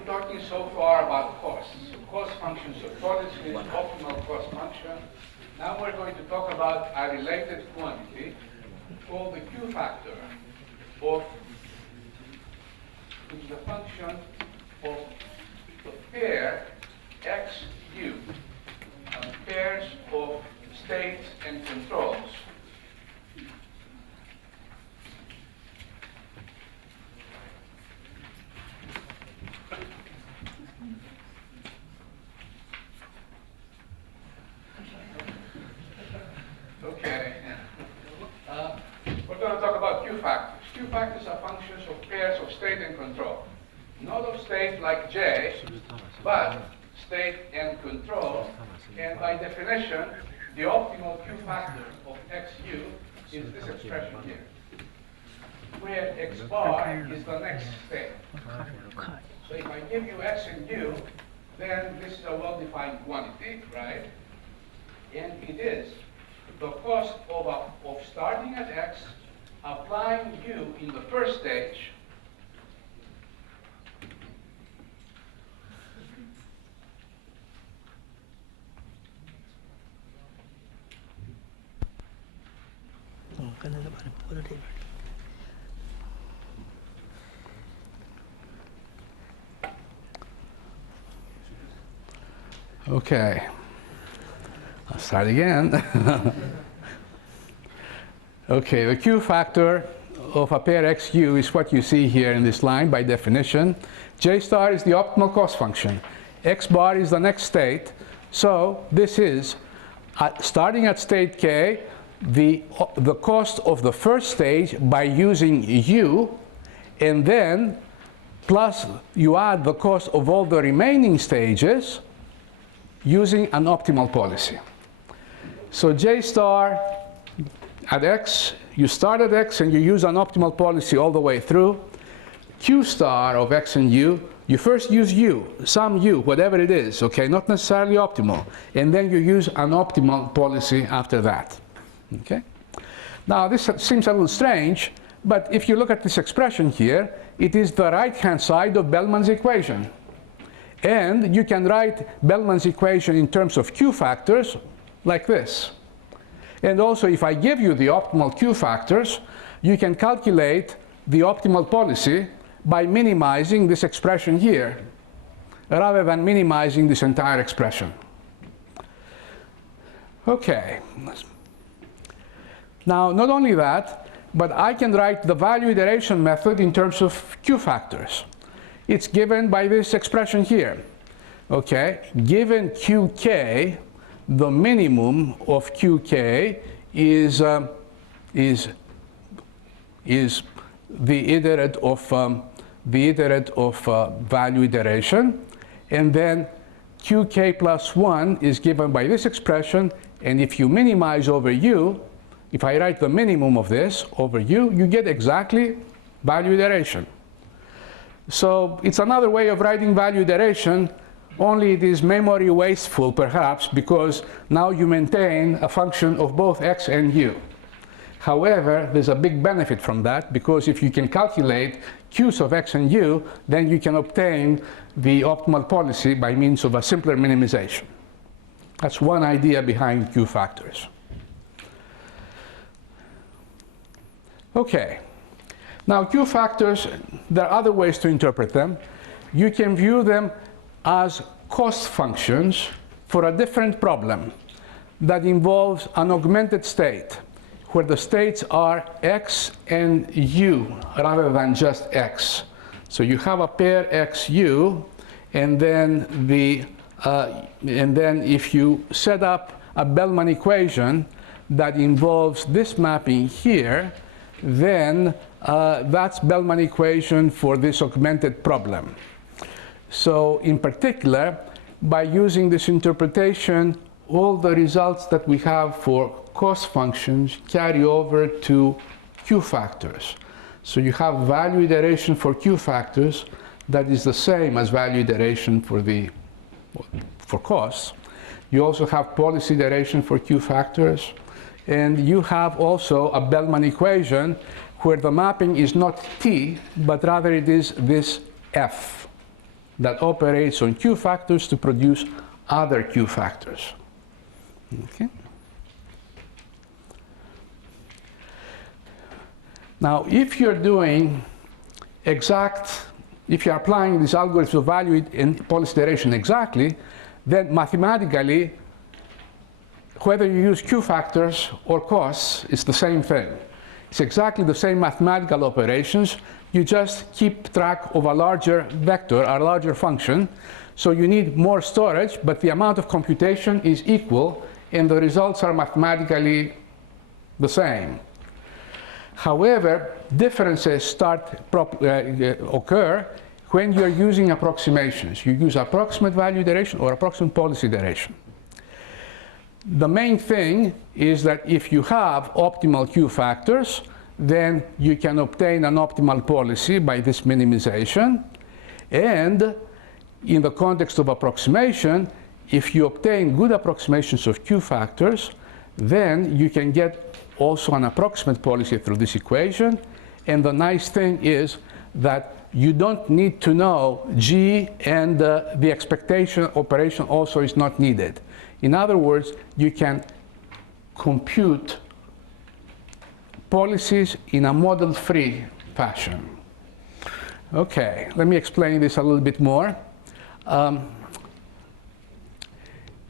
been talking so far about costs. So cost functions of policy with optimal cost function. Now we're going to talk about a related quantity called the Q factor of which is the function of the pair XU, pairs of states and controls. Okay. We're going to talk about Q factors. Q factors are functions of pairs of state and control. Not of state like J, but state and control. And by definition, the optimal Q factor of XU is this expression here, where X bar is the next state. So if I give you X and U, then this is a well-defined quantity, right? And it is the cost of starting at X, applying U in the first stage, okay. I'll start again. Okay, the Q factor of a pair XU is what you see here in this line by definition. J star is the optimal cost function. X bar is the next state. So this is, starting at state K, the cost of the first stage by using U, and then plus you add the cost of all the remaining stages using an optimal policy. So J star at X, you start at X and you use an optimal policy all the way through. Q star of X and U, you first use U, some U, whatever it is, okay, not necessarily optimal. And then you use an optimal policy after that, okay? Now this seems a little strange, but if you look at this expression here, it is the right-hand side of Bellmans equation. And you can write Bellmans equation in terms of Q factors like this. And also, if I give you the optimal Q factors, you can calculate the optimal policy by minimizing this expression here, rather than minimizing this entire expression. Okay. Now, not only that, but I can write the value iteration method in terms of Q factors. It's given by this expression here. Okay, given Qk, the minimum of Qk is the iterate of value iteration, and then Qk plus 1 is given by this expression, and if you minimize over U, if I write the minimum of this over U, you get exactly value iteration. So it's another way of writing value iteration, only it is memory wasteful perhaps, because now you maintain a function of both X and U. However, there's a big benefit from that, because if you can calculate Q's of X and U, then you can obtain the optimal policy by means of a simpler minimization. That's one idea behind Q factors. Okay. Now, Q factors, there are other ways to interpret them. You can view them as cost functions for a different problem that involves an augmented state, where the states are X and U rather than just X. So you have a pair XU, and then if you set up a Bellman equation that involves this mapping here, then that's Bellman equation for this augmented problem. So in particular, by using this interpretation, all the results that we have for cost functions carry over to Q factors. So you have value iteration for Q factors that is the same as value iteration for costs. You also have policy iteration for Q factors, and you have also a Bellman equation where the mapping is not T, but rather it is this F. that operates on Q factors to produce other Q factors. Okay. Now, if you're doing if you're applying this algorithm to evaluate in policy iteration exactly, then mathematically, whether you use Q factors or costs, it's the same thing. It's exactly the same mathematical operations. You just keep track of a larger vector, a larger function. So you need more storage, but the amount of computation is equal, and the results are mathematically the same. However, differences occur when you're using approximations. You use approximate value iteration or approximate policy iteration. The main thing is that if you have optimal Q factors, then you can obtain an optimal policy by this minimization. And in the context of approximation, if you obtain good approximations of Q factors, then you can get also an approximate policy through this equation. And the nice thing is that you don't need to know G, and the expectation operation also is not needed. In other words, you can compute policies in a model-free fashion. Okay, let me explain this a little bit more.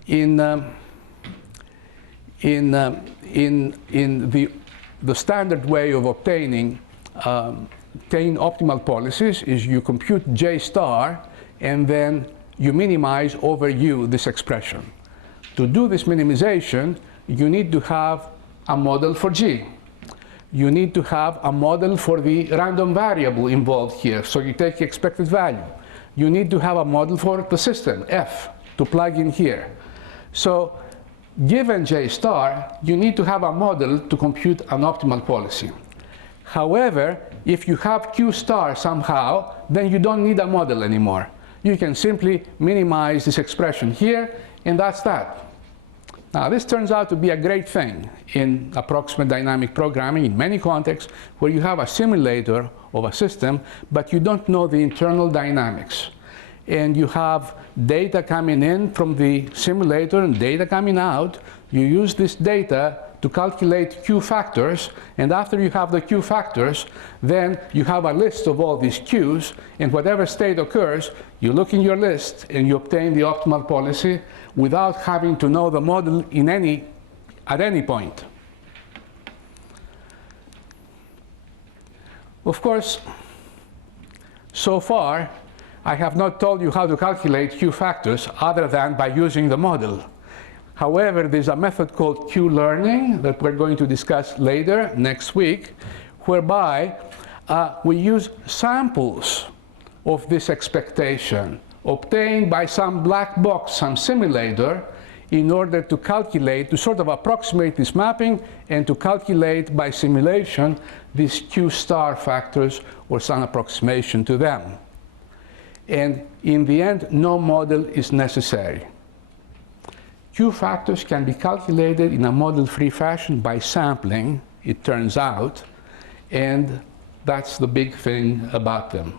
In the standard way of obtaining optimal policies is you compute J star and then you minimize over U this expression. To do this minimization, you need to have a model for G. You need to have a model for the random variable involved here, so you take the expected value. You need to have a model for the system, F, to plug in here. So given J star, you need to have a model to compute an optimal policy. However, if you have Q star somehow, then you don't need a model anymore. You can simply minimize this expression here, and that's that. Now, this turns out to be a great thing in approximate dynamic programming in many contexts where you have a simulator of a system, but you don't know the internal dynamics. And you have data coming in from the simulator and data coming out. You use this data to calculate Q factors, and after you have the Q factors, then you have a list of all these Qs, and whatever state occurs, you look in your list and you obtain the optimal policy without having to know the model at any point. Of course, so far, I have not told you how to calculate Q factors other than by using the model. However, there's a method called QLearning that we're going to discuss later next week, whereby we use samples of this expectation obtained by some black box, some simulator, in order to calculate, to sort of approximate this mapping and to calculate by simulation these Q star factors or some approximation to them. And in the end, no model is necessary. Q factors can be calculated in a model-free fashion by sampling, it turns out, and that's the big thing about them.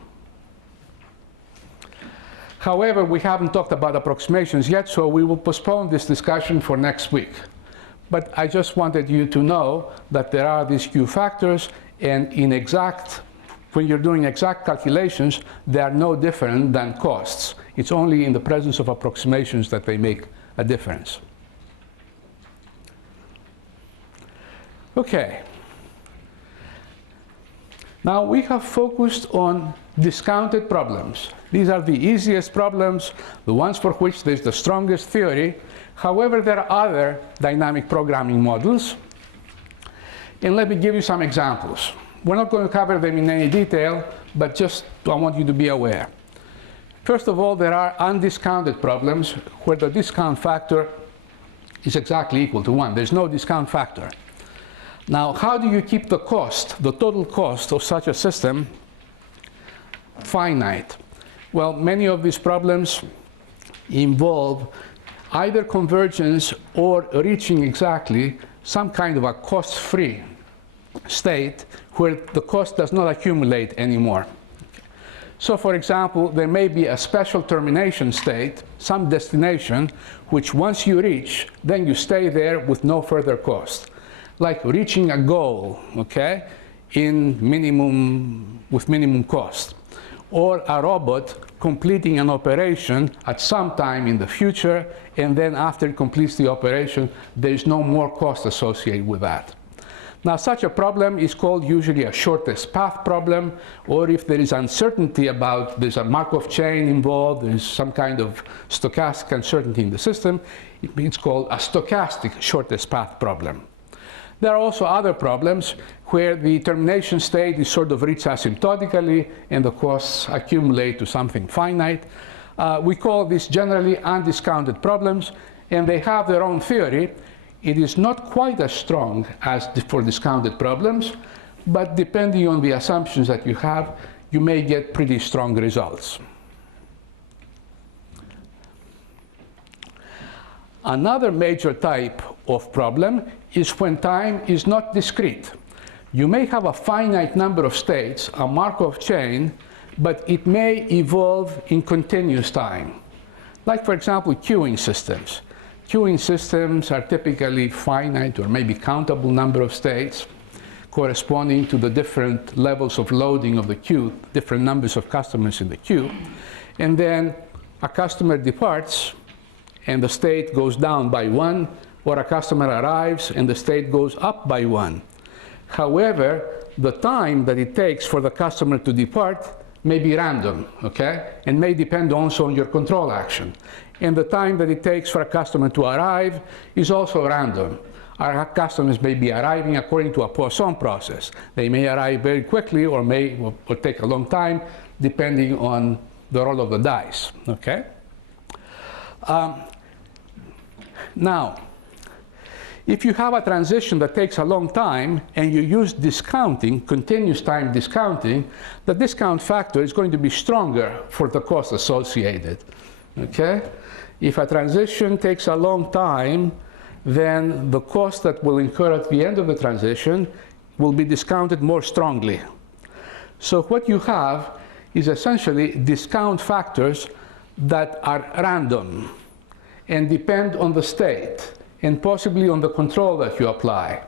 However, we haven't talked about approximations yet, so we will postpone this discussion for next week. But I just wanted you to know that there are these Q factors, and when you're doing exact calculations, they are no different than costs. It's only in the presence of approximations that they make a difference. Okay. Now we have focused on discounted problems. These are the easiest problems, the ones for which there's the strongest theory. However, there are other dynamic programming models. And let me give you some examples. We're not going to cover them in any detail, but just I want you to be aware. First of all, there are undiscounted problems where the discount factor is exactly equal to 1. There's no discount factor. Now, how do you keep the cost, the total cost of such a system, finite? Well, many of these problems involve either convergence or reaching exactly some kind of a cost-free state where the cost does not accumulate anymore. So for example, there may be a special termination state, some destination, which once you reach, then you stay there with no further cost. Like reaching a goal, okay, with minimum cost. Or a robot completing an operation at some time in the future, and then after it completes the operation, there is no more cost associated with that. Now, such a problem is called usually a shortest path problem, or if there is uncertainty about, there's a Markov chain involved, there's some kind of stochastic uncertainty in the system, it's called a stochastic shortest path problem. There are also other problems where the termination state is sort of reached asymptotically and the costs accumulate to something finite. We call these generally undiscounted problems, and they have their own theory. It is not quite as strong as for discounted problems, but depending on the assumptions that you have, you may get pretty strong results. Another major type of problem is when time is not discrete. You may have a finite number of states, a Markov chain, but it may evolve in continuous time. Like, for example, queuing systems. Queuing systems are typically finite or maybe countable number of states corresponding to the different levels of loading of the queue, different numbers of customers in the queue. And then a customer departs and the state goes down by 1, or a customer arrives and the state goes up by 1. However, the time that it takes for the customer to depart may be random, okay? And may depend also on your control action. And the time that it takes for a customer to arrive is also random. Our customers may be arriving according to a Poisson process. They may arrive very quickly or take a long time, depending on the roll of the dice, okay? Now, if you have a transition that takes a long time and you use discounting, continuous time discounting, the discount factor is going to be stronger for the cost associated, okay? If a transition takes a long time, then the cost that will incur at the end of the transition will be discounted more strongly. So what you have is essentially discount factors that are random and depend on the state and possibly on the control that you apply.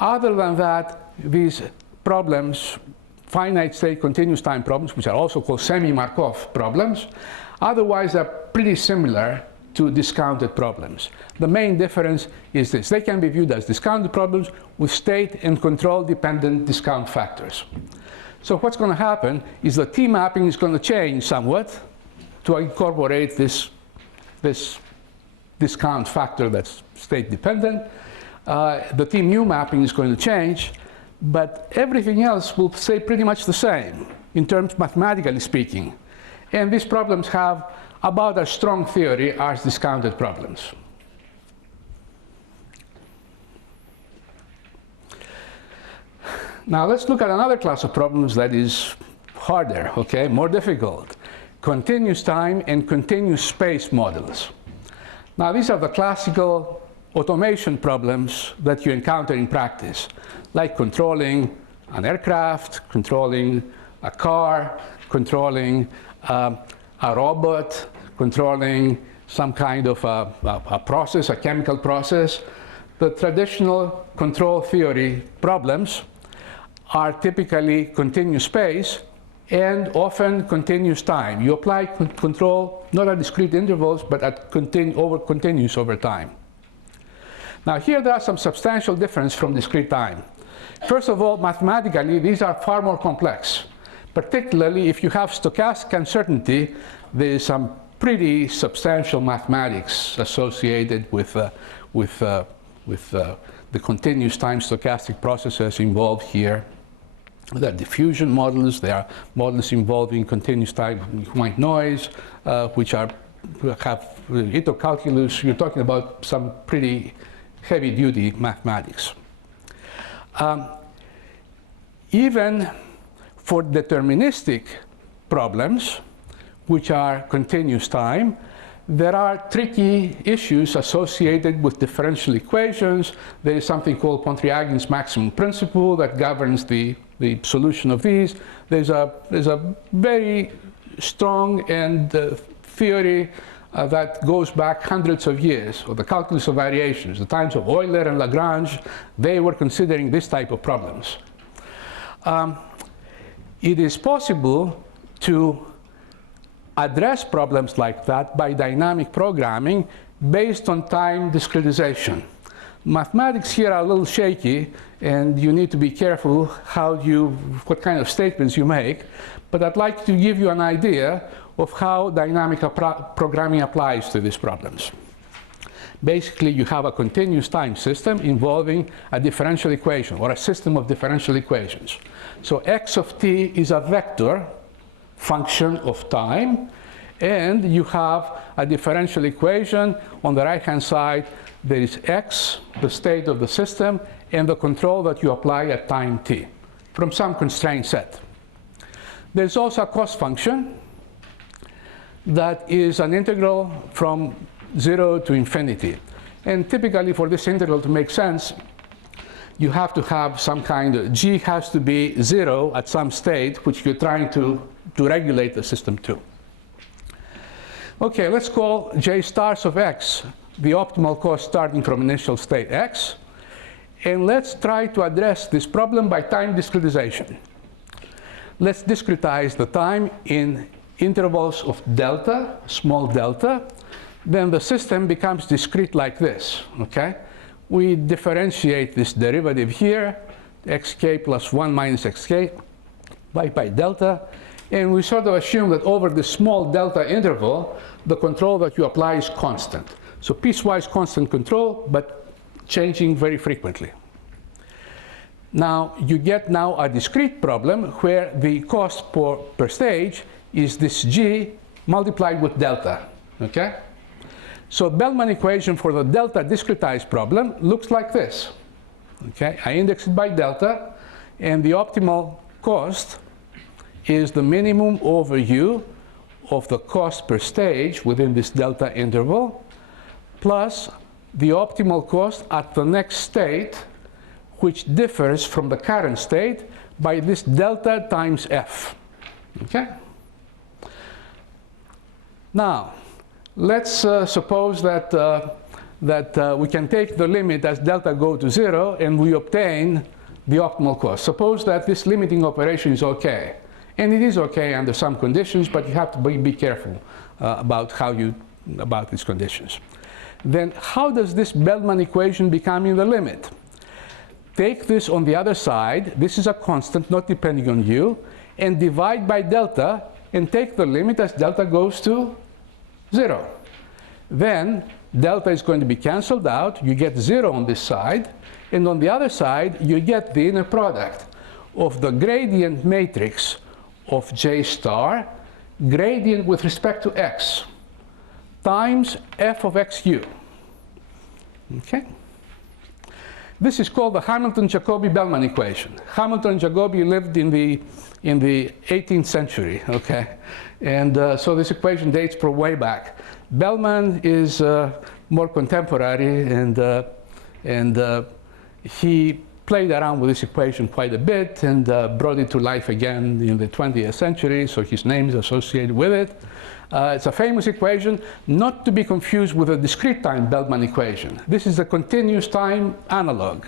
Other than that, these problems, finite state continuous time problems, which are also called semi-Markov problems, otherwise are pretty similar to discounted problems. The main difference is this: they can be viewed as discounted problems with state and control dependent discount factors. So what's going to happen is the T mapping is going to change somewhat to incorporate this discount factor that's state dependent. The T mu mapping is going to change, but everything else will stay pretty much the same in terms mathematically speaking. And these problems have about as strong theory as discounted problems. Now let's look at another class of problems that is harder, okay, more difficult. Continuous time and continuous space models. Now these are the classical automation problems that you encounter in practice, like controlling an aircraft, controlling a car, controlling a robot, controlling some kind of a process, a chemical process. The traditional control theory problems are typically continuous space and often continuous time. You apply control not at discrete intervals, but at continuous over time. Now here there are some substantial differences from discrete time. First of all, mathematically, these are far more complex. Particularly if you have stochastic uncertainty, there is some pretty substantial mathematics associated with the continuous time stochastic processes involved here. There are diffusion models, there are models involving continuous time white noise, which have calculus. You're talking about some pretty heavy-duty mathematics. Even for deterministic problems, which are continuous time, there are tricky issues associated with differential equations. There is something called Pontryagin maximum principle that governs the the solution of these. There's a very strong and theory that goes back hundreds of years, or the calculus of variations, the times of Euler and Lagrange. They were considering this type of problems. It is possible to address problems like that by dynamic programming based on time discretization. Mathematics here are a little shaky, and you need to be careful what kind of statements you make. But I'd like to give you an idea of how dynamic programming applies to these problems. Basically, you have a continuous time system involving a differential equation, or a system of differential equations. So x of t is a vector function of time, and you have a differential equation. On the right-hand side, there is x, the state of the system, and the control that you apply at time t from some constraint set. There's also a cost function that is an integral from 0 to infinity. And typically, for this integral to make sense, you have to have some kind of g has to be 0 at some state, which you're trying to regulate the system to. Okay, let's call j stars of x the optimal cost starting from initial state x. And let's try to address this problem by time discretization. Let's discretize the time in intervals of delta, small delta. Then the system becomes discrete like this, okay? We differentiate this derivative here, xk plus 1 minus xk by delta. And we sort of assume that over the small delta interval, the control that you apply is constant. So piecewise constant control, but changing very frequently. Now, you get now a discrete problem where the cost per stage is this g multiplied with delta, okay? So Bellmans equation for the delta discretized problem looks like this, okay? I index it by delta, and the optimal cost is the minimum over u of the cost per stage within this delta interval, plus the optimal cost at the next state, which differs from the current state by this delta times f, okay? Now, let's suppose that, we can take the limit as delta go to 0, and we obtain the optimal cost. Suppose that this limiting operation is okay. And it is okay under some conditions, but you have to be careful about these conditions. Then how does this Bellmans equation become in the limit? Take this on the other side. This is a constant, not depending on u, and divide by delta, and take the limit as delta goes to 0. Then delta is going to be cancelled out. You get 0 on this side, and on the other side, you get the inner product of the gradient matrix of j star, gradient with respect to x, times f of xu. Okay? This is called the Hamilton-Jacobi-Bellmans equation. Hamilton and Jacobi lived in the 18th century, okay? And so this equation dates from way back. Bellmans is more contemporary, and he played around with this equation quite a bit and brought it to life again in the 20th century, so his name is associated with it. It's a famous equation, not to be confused with a discrete time Bellmans equation. This is a continuous time analog.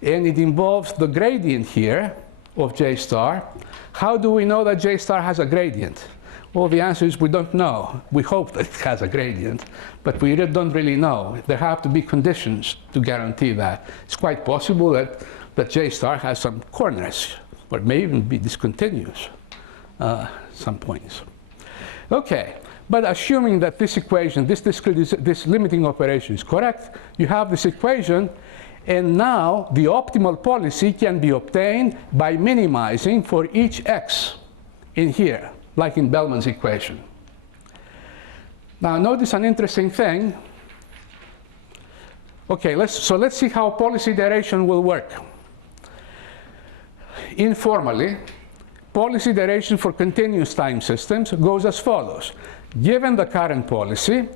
And it involves the gradient here of j star. How do we know that j star has a gradient? Well, the answer is we don't know. We hope that it has a gradient, but we don't really know. There have to be conditions to guarantee that. It's quite possible that j star has some corners, or it may even be discontinuous at some points. Okay, but assuming that this equation, this limiting operation is correct, you have this equation, and now the optimal policy can be obtained by minimizing for each x in here, like in Bellmans equation. Now notice an interesting thing. Okay, let's see how policy iteration will work. Informally, policy iteration for continuous time systems goes as follows. Given the current policy,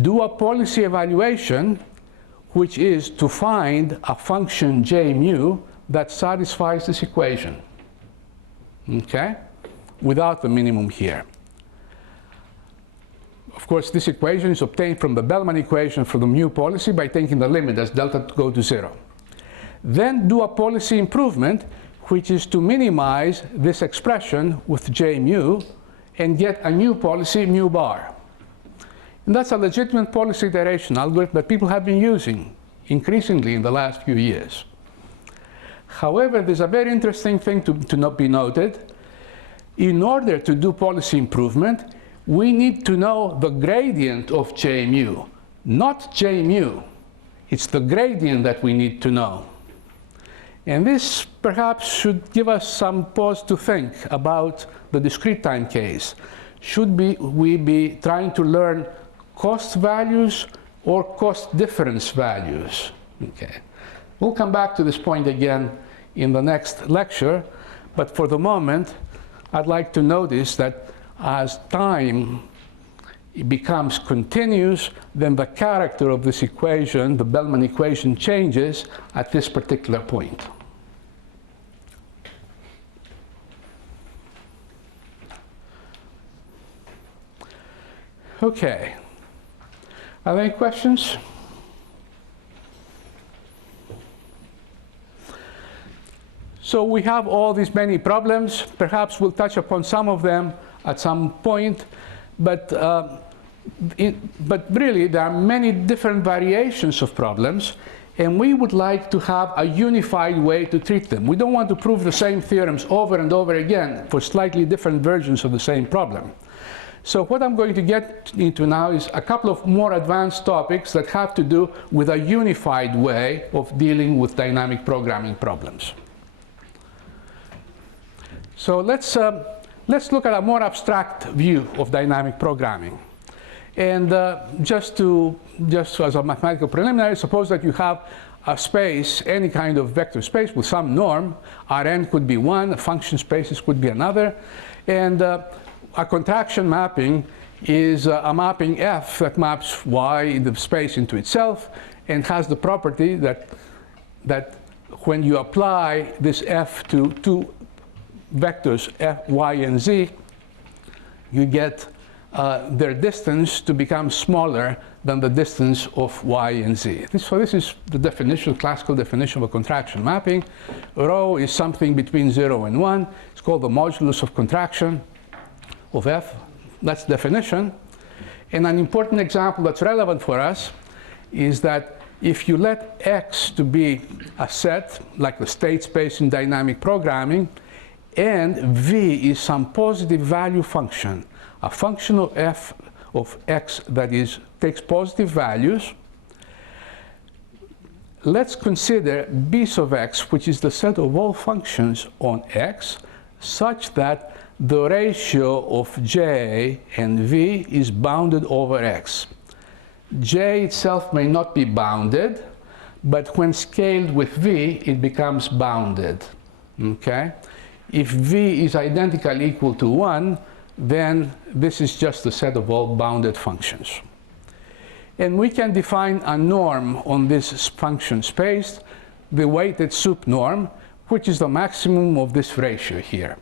do a policy evaluation, which is to find a function j mu that satisfies this equation, okay, without the minimum here. Of course, this equation is obtained from the Bellmans equation for the mu policy by taking the limit as delta go to 0. Then do a policy improvement, which is to minimize this expression with J mu and get a new policy, mu bar. And that's a legitimate policy iteration algorithm that people have been using increasingly in the last few years. However, there's a very interesting thing to not be noted. In order to do policy improvement, we need to know the gradient of J mu, not J mu. It's the gradient that we need to know. And this perhaps should give us some pause to think about the discrete time case. Should we be trying to learn cost values or cost difference values? Okay. We'll come back to this point again in the next lecture, but for the moment, I'd like to notice that as time becomes continuous, then the character of this equation, the Bellmans equation, changes at this particular point. Okay. Are there any questions? So we have all these many problems. Perhaps we'll touch upon some of them at some point, but really there are many different variations of problems, and we would like to have a unified way to treat them. We don't want to prove the same theorems over and over again for slightly different versions of the same problem. So what I'm going to get into now is a couple of more advanced topics that have to do with a unified way of dealing with dynamic programming problems. So let's look at a more abstract view of dynamic programming. And just as a mathematical preliminary, suppose that you have a space, any kind of vector space with some norm. Rn could be one, function spaces could be another. And a contraction mapping is a mapping F that maps Y in the space into itself and has the property that when you apply this F to two vectors F, Y, and Z, you get their distance to become smaller than the distance of Y and Z. So this is the definition, classical definition of a contraction mapping. Rho is something between 0 and 1. It's called the modulus of contraction of F. That's definition. And an important example that's relevant for us is that if you let X to be a set, like the state space in dynamic programming, and V is some positive value function, a function of F of X that takes positive values, let's consider B sub X, which is the set of all functions on X, such that the ratio of J and V is bounded over X. J itself may not be bounded, but when scaled with V, it becomes bounded. Okay? If V is identically equal to 1, then this is just the set of all bounded functions. And we can define a norm on this function space, the weighted sup norm, which is the maximum of this ratio here.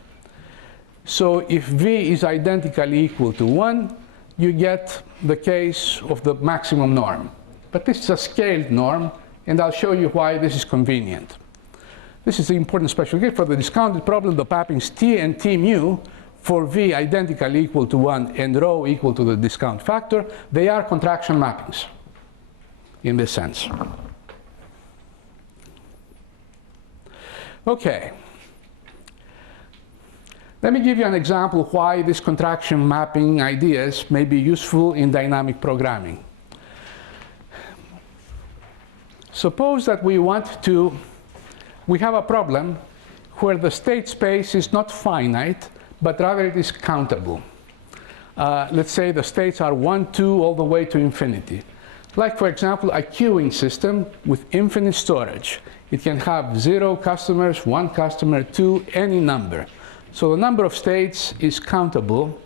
So if V is identically equal to 1, you get the case of the maximum norm. But this is a scaled norm, and I'll show you why this is convenient. This is the important special case. For the discounted problem, the mappings T and T mu, for V identically equal to 1 and rho equal to the discount factor, they are contraction mappings in this sense. Okay. Let me give you an example of why these contraction mapping ideas may be useful in dynamic programming. Suppose that we have a problem where the state space is not finite, but rather it is countable. Let's say the states are 1, 2, all the way to infinity. Like, for example, a queuing system with infinite storage. It can have 0 customers, 1 customer, 2, any number. So the number of states is countable.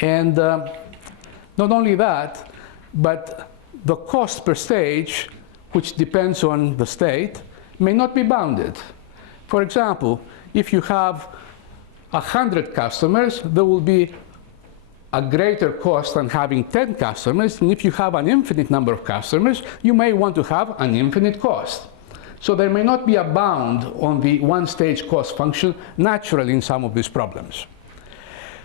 And not only that, but the cost per stage, which depends on the state, may not be bounded. For example, if you have 100 customers, there will be a greater cost than having 10 customers. And if you have an infinite number of customers, you may want to have an infinite cost. So there may not be a bound on the one-stage cost function naturally in some of these problems.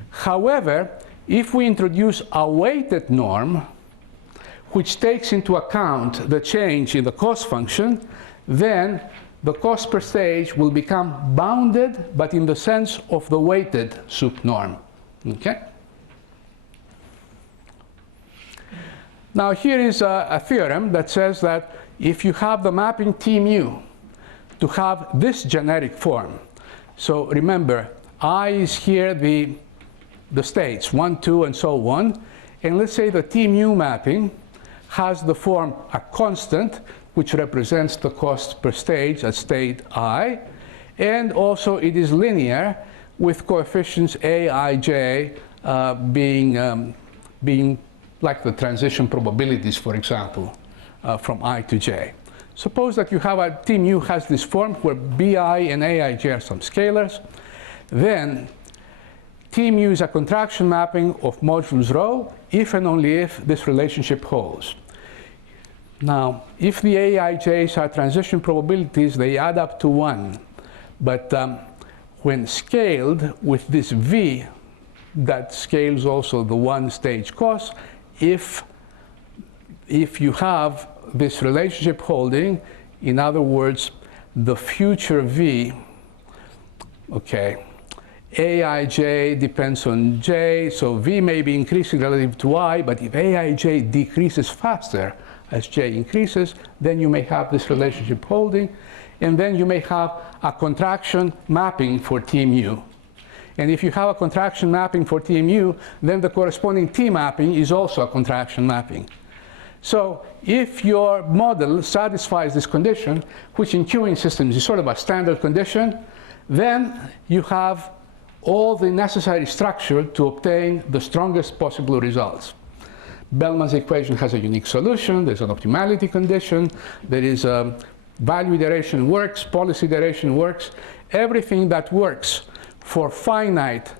However, if we introduce a weighted norm, which takes into account the change in the cost function, then the cost per stage will become bounded, but in the sense of the weighted sup norm. Okay? Now here is a theorem that says that if you have the mapping T mu to have this generic form, so remember, I is here the states, 1, 2, and so on, and let's say the T mu mapping has the form a constant, which represents the cost per stage at state I, and also it is linear with coefficients a, I, j being like the transition probabilities, for example, from I to j. Suppose that you have a T mu has this form where bi and aij are some scalars. Then T mu is a contraction mapping of modulus rho if and only if this relationship holds. Now, if the aij's are transition probabilities, they add up to 1. But when scaled with this v, that scales also the one-stage cost, if you have this relationship holding, in other words, the future v, okay, aij depends on j, so v may be increasing relative to I, but if aij decreases faster as j increases, then you may have this relationship holding, and then you may have a contraction mapping for T mu. And if you have a contraction mapping for T mu, then the corresponding T mapping is also a contraction mapping. So if your model satisfies this condition, which in queuing systems is sort of a standard condition, then you have all the necessary structure to obtain the strongest possible results. Bellmans equation has a unique solution. There's an optimality condition. There is a value iteration works, policy iteration works. Everything that works for finite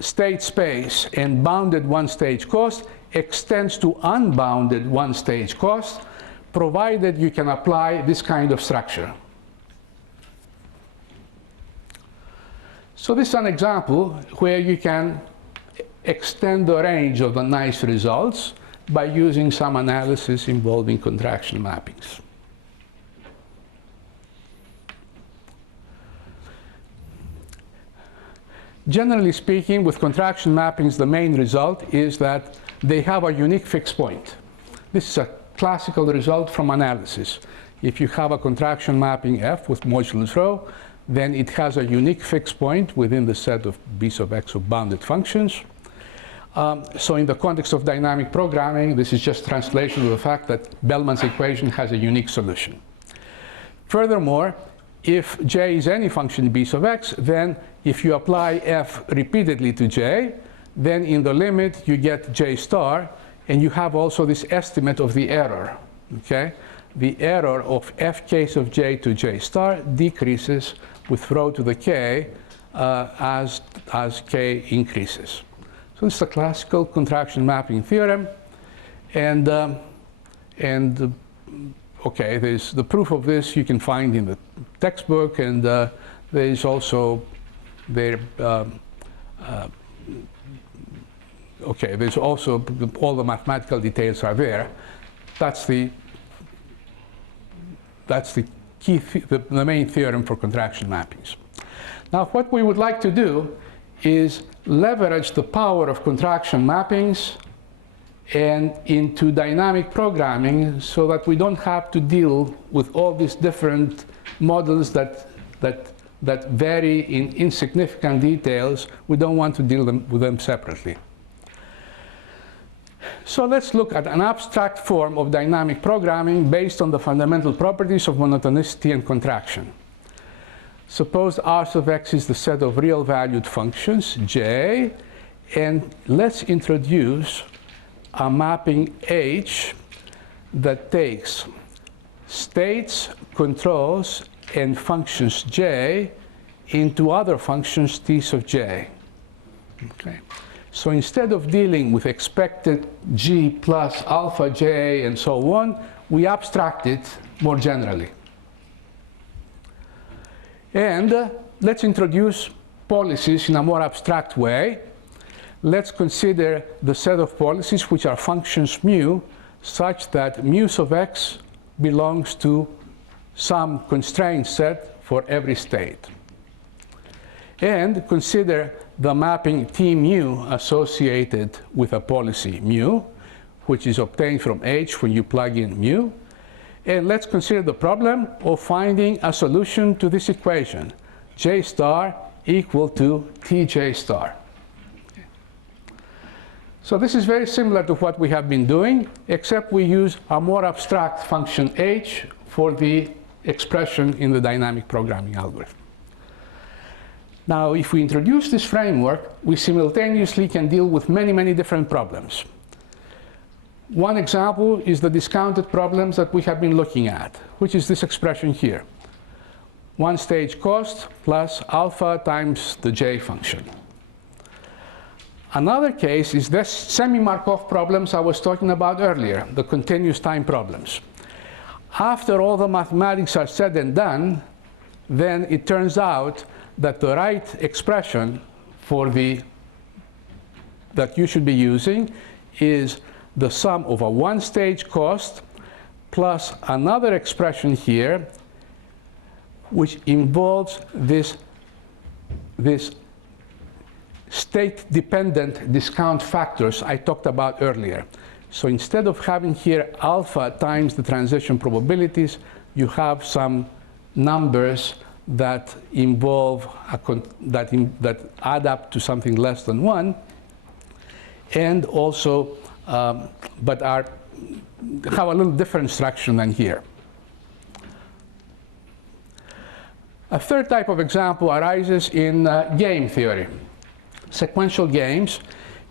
state space and bounded one-stage cost extends to unbounded one-stage cost, provided you can apply this kind of structure. So this is an example where you can extend the range of the nice results by using some analysis involving contraction mappings. Generally speaking, with contraction mappings, the main result is that they have a unique fixed point. This is a classical result from analysis. If you have a contraction mapping F with modulus rho, then it has a unique fixed point within the set of B sub x of bounded functions. So in the context of dynamic programming, this is just translation of the fact that Bellmans equation has a unique solution. Furthermore, if j is any function B sub x, then if you apply f repeatedly to j, then in the limit you get j star, and you have also this estimate of the error. Okay? The error of f case of j to j star decreases with rho to the k as k increases. So this is a classical contraction mapping theorem, and okay, there's the proof of this you can find in the textbook, and there is also there. Okay, there's also all the mathematical details are there. That's the key, the main theorem for contraction mappings. Now, what we would like to do is leverage the power of contraction mappings and into dynamic programming so that we don't have to deal with all these different models that vary in insignificant details. We don't want to deal with them separately. So let's look at an abstract form of dynamic programming based on the fundamental properties of monotonicity and contraction. Suppose R sub x is the set of real valued functions, j, and let's introduce a mapping H that takes states, controls, and functions j into other functions t sub j. Okay. So instead of dealing with expected g plus alpha j and so on, we abstract it more generally. And let's introduce policies in a more abstract way. Let's consider the set of policies which are functions mu such that mu sub x belongs to some constraint set for every state. And consider the mapping T mu associated with a policy mu, which is obtained from H when you plug in mu. And let's consider the problem of finding a solution to this equation, J star equal to Tj star. Okay. So this is very similar to what we have been doing, except we use a more abstract function H for the expression in the dynamic programming algorithm. Now, if we introduce this framework, we simultaneously can deal with many, many different problems. One example is the discounted problems that we have been looking at, which is this expression here. One stage cost plus alpha times the j function. Another case is this semi-Markov problems I was talking about earlier, the continuous time problems. After all the mathematics are said and done, then it turns out that the right expression for that you should be using is the sum of a one-stage cost plus another expression here, which involves this state-dependent discount factors I talked about earlier. So instead of having here alpha times the transition probabilities, you have some numbers that involve that add up to something less than 1, and also but have a little different structure than here. A third type of example arises in game theory, sequential games,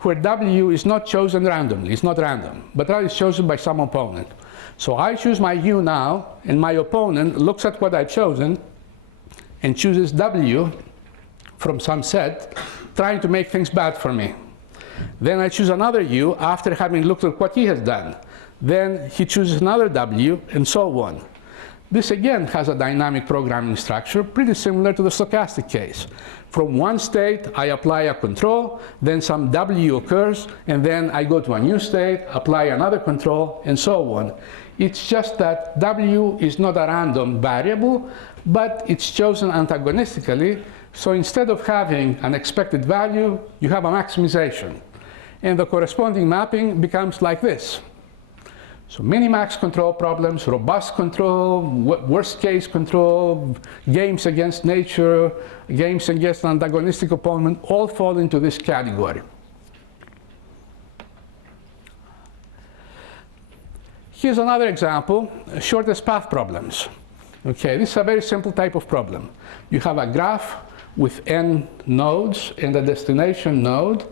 where W is not chosen randomly. It's not random, but rather is chosen by some opponent. So I choose my U now, and my opponent looks at what I've chosen and chooses W from some set, trying to make things bad for me. Then I choose another U after having looked at what he has done. Then he chooses another W, and so on. This again has a dynamic programming structure pretty similar to the stochastic case. From one state, I apply a control, then some W occurs, and then I go to a new state, apply another control, and so on. It's just that W is not a random variable, but it's chosen antagonistically. So instead of having an expected value, you have a maximization. And the corresponding mapping becomes like this. So minimax control problems, robust control, worst case control, games against nature, games against an antagonistic opponent, all fall into this category. Here's another example, shortest path problems. Okay, this is a very simple type of problem. You have a graph with n nodes and a destination node.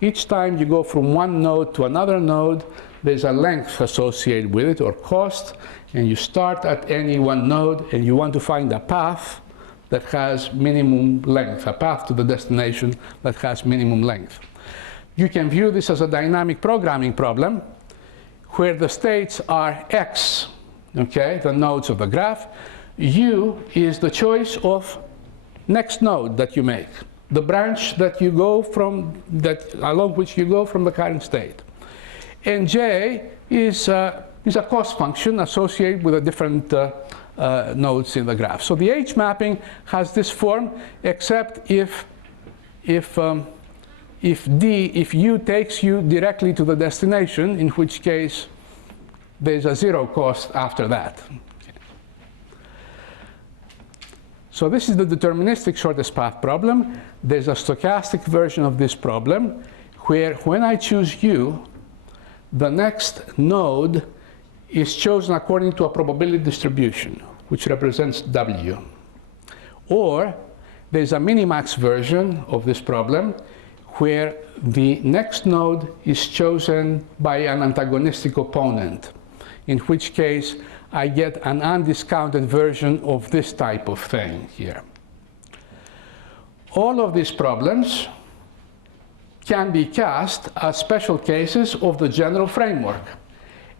Each time you go from one node to another node, there's a length associated with it, or cost, and you start at any one node, and you want to find a path that has minimum length, a path to the destination that has minimum length. You can view this as a dynamic programming problem, where the states are x, okay, the nodes of the graph. U is the choice of next node that you make, the branch that you go from, along which you go from the current state. And J is a cost function associated with the different nodes in the graph. So the H mapping has this form, except if U takes you directly to the destination, in which case there's a zero cost after that. So this is the deterministic shortest path problem. There's a stochastic version of this problem, where when I choose U, the next node is chosen according to a probability distribution, which represents W. Or there's a minimax version of this problem, where the next node is chosen by an antagonistic opponent, in which case I get an undiscounted version of this type of thing here. All of these problems can be cast as special cases of the general framework.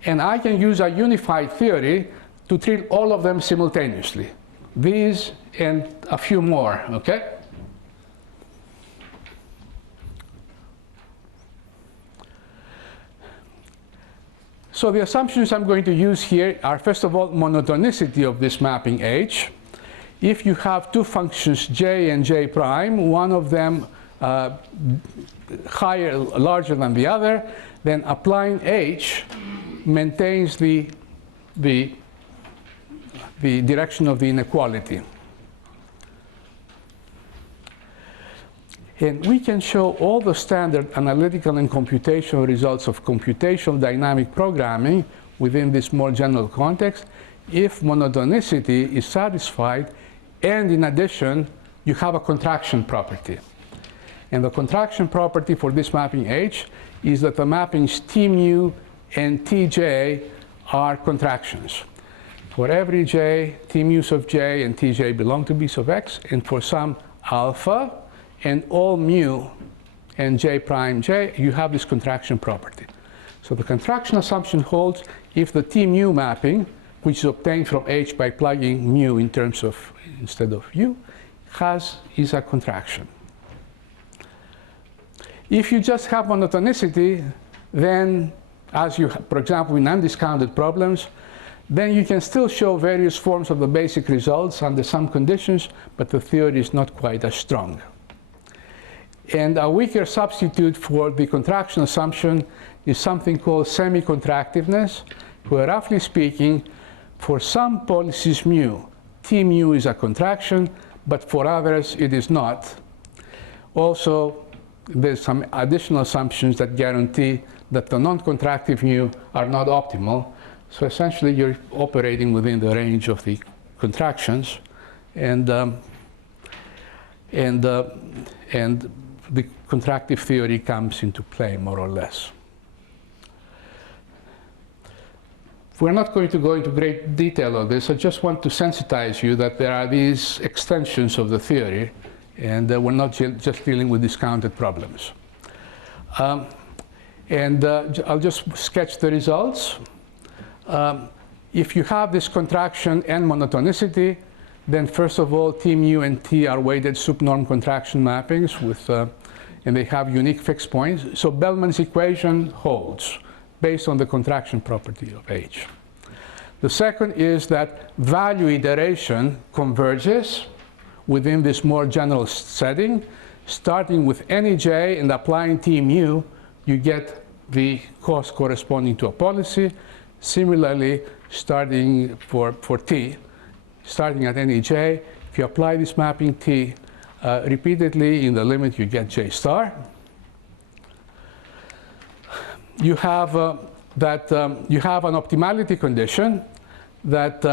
And I can use a unified theory to treat all of them simultaneously. These and a few more, okay? So the assumptions I'm going to use here are, first of all, monotonicity of this mapping H. If you have two functions j and j prime, one of them larger than the other, then applying H maintains the direction of the inequality. And we can show all the standard analytical and computational results of computational dynamic programming within this more general context if monotonicity is satisfied, and in addition, you have a contraction property. And the contraction property for this mapping H is that the mappings T mu and Tj are contractions. For every j, T mus of j and Tj belong to B sub x, and for some alpha, and all mu and j prime j, you have this contraction property. So the contraction assumption holds if the T mu mapping, which is obtained from H by plugging mu in terms of instead of u, is a contraction. If you just have monotonicity, then as you, for example, in undiscounted problems, then you can still show various forms of the basic results under some conditions, but the theory is not quite as strong. And a weaker substitute for the contraction assumption is something called semi-contractiveness, where roughly speaking, for some policies mu, T mu is a contraction, but for others it is not. Also, there's some additional assumptions that guarantee that the non-contractive mu are not optimal. So essentially, you're operating within the range of the contractions, and the contractive theory comes into play more or less. We're not going to go into great detail on this. I just want to sensitize you that there are these extensions of the theory, and we're not just dealing with discounted problems. I'll just sketch the results. If you have this contraction and monotonicity, then first of all, T mu and T are weighted subnorm contraction mappings with, and they have unique fixed points. So Bellmans equation holds based on the contraction property of H. The second is that value iteration converges within this more general setting. Starting with any j and applying T mu, you get the cost corresponding to a policy. Similarly, starting for T, starting at any j, if you apply this mapping T repeatedly in the limit, you get j star. You have you have an optimality condition that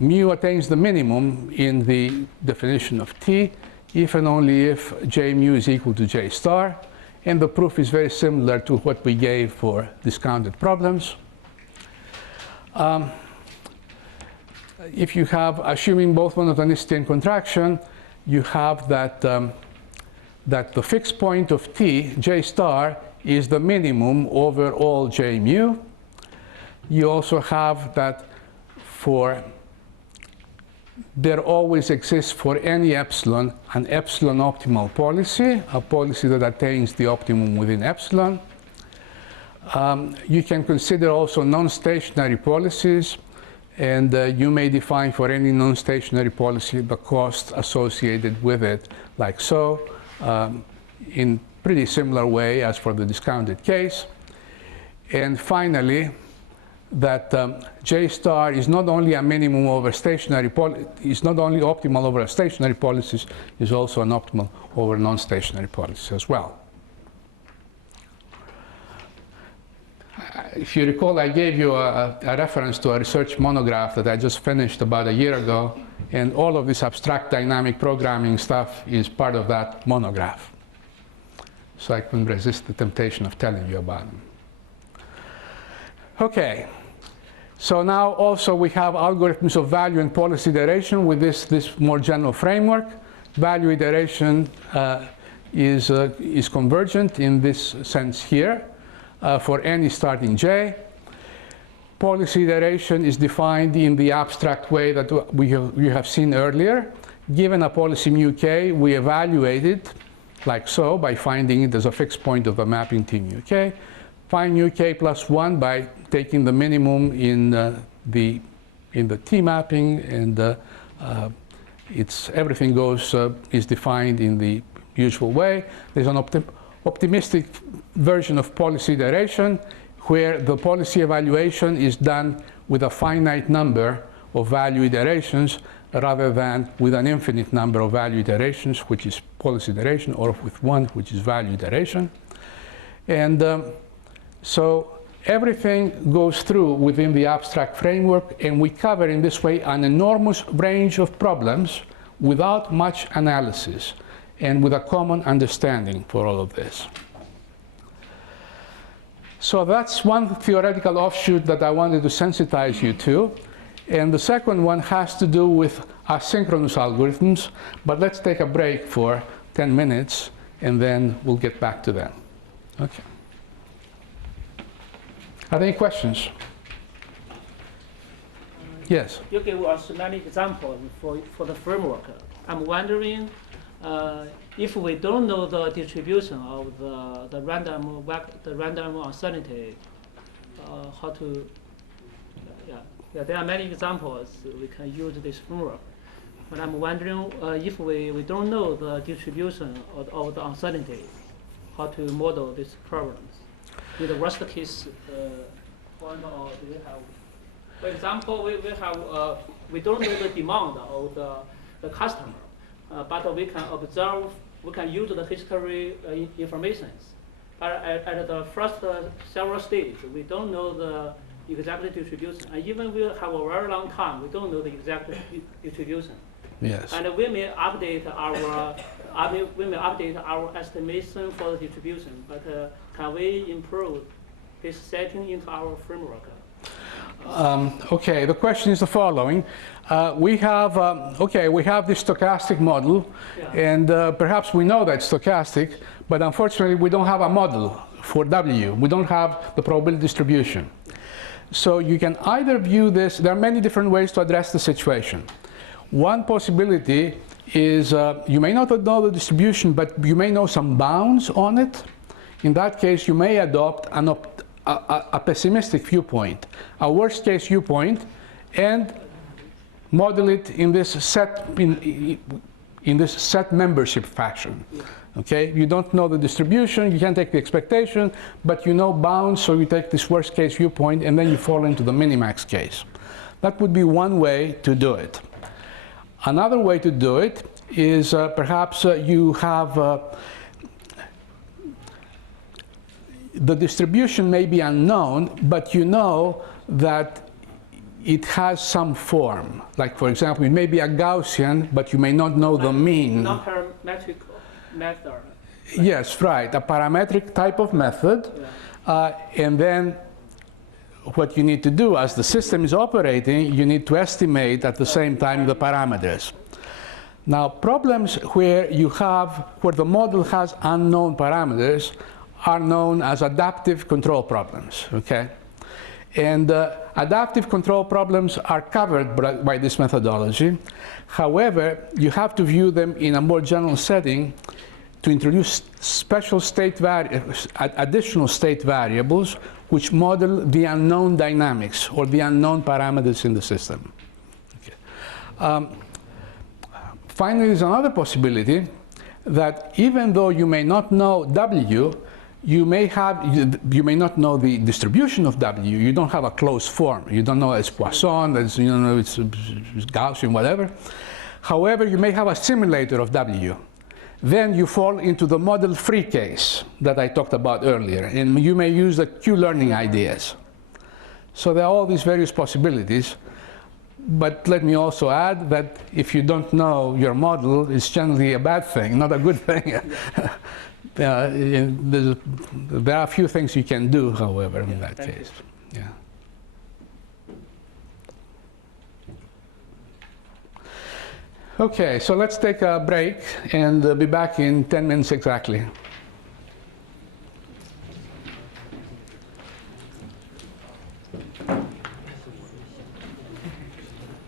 mu attains the minimum in the definition of T if and only if j mu is equal to j star. And the proof is very similar to what we gave for discounted problems. If you have, assuming both monotonicity and contraction, you have that the fixed point of T, j star, is the minimum over all j mu. You also have that there always exists for any epsilon an epsilon optimal policy, a policy that attains the optimum within epsilon. You can consider also non-stationary policies, and you may define for any non-stationary policy the cost associated with it, like so, in pretty similar way as for the discounted case. And finally, that j star is not only a minimum over stationary is not only optimal over stationary policies, is also an optimal over non-stationary policies as well. If you recall, I gave you a reference to a research monograph that I just finished about a year ago, and all of this abstract dynamic programming stuff is part of that monograph. So I couldn't resist the temptation of telling you about them. Okay. So now also we have algorithms of value and policy iteration with this more general framework. Value iteration is convergent in this sense here for any starting j. Policy iteration is defined in the abstract way that we have seen earlier. Given a policy mu k, we evaluate it like so by finding it as a fixed point of the mapping T mu k. Find mu k plus 1 by taking the minimum in the T mapping, and everything is defined in the usual way. There's an optimistic version of policy iteration where the policy evaluation is done with a finite number of value iterations rather than with an infinite number of value iterations, which is policy iteration, or with one, which is value iteration. And so everything goes through within the abstract framework, and we cover in this way an enormous range of problems without much analysis and with a common understanding for all of this. So that's one theoretical offshoot that I wanted to sensitize you to. And the second one has to do with asynchronous algorithms, but let's take a break for 10 minutes and then we'll get back to them. Okay. Are there any questions? Yes? You gave us many examples for the framework. I'm wondering if we don't know the distribution of the random uncertainty, how to, there are many examples we can use this framework. But I'm wondering if we don't know the distribution of the uncertainty, how to model these problems. In the worst case, one or do we have, for example, we don't know the demand of the customer, but we can observe, we can use the history information. But at the first several stages, we don't know the exact distribution. And even we have a very long time, we don't know the exact distribution. Yes. And we may update our estimation for the distribution, but can we improve this setting into our framework? Okay, the question is the following. We have this stochastic model, and perhaps we know that it's stochastic, but unfortunately we don't have a model for W. We don't have the probability distribution. So you can either view this, there are many different ways to address the situation. One possibility is you may not know the distribution, but you may know some bounds on it. In that case, you may adopt a pessimistic viewpoint, a worst case viewpoint, and model it in this set membership fashion. Okay, you don't know the distribution, you can't take the expectation, but you know bounds, so you take this worst case viewpoint, and then you fall into the minimax case. That would be one way to do it. Another way to do it is perhaps you have the distribution may be unknown, but you know that it has some form. Like, for example, it may be a Gaussian, but you may not know the mean. Non-parametric method. Right? Yes, right, a parametric type of method. Yeah. And then what you need to do, as the system is operating, you need to estimate at the same time the parameters. Now, problems where the model has unknown parameters are known as adaptive control problems, okay? And adaptive control problems are covered by this methodology. However, you have to view them in a more general setting to introduce additional state variables which model the unknown dynamics or the unknown parameters in the system. Okay. Finally, there's another possibility that even though you may not know W, you may not know the distribution of W. You don't have a closed form. You don't know it's Poisson, it's Gaussian, whatever. However, you may have a simulator of W. Then you fall into the model-free case that I talked about earlier, and you may use the QLearning ideas. So there are all these various possibilities. But let me also add that if you don't know your model, it's generally a bad thing, not a good thing. There are a few things you can do, however, in that case. Yeah. Okay, so let's take a break and be back in 10 minutes exactly.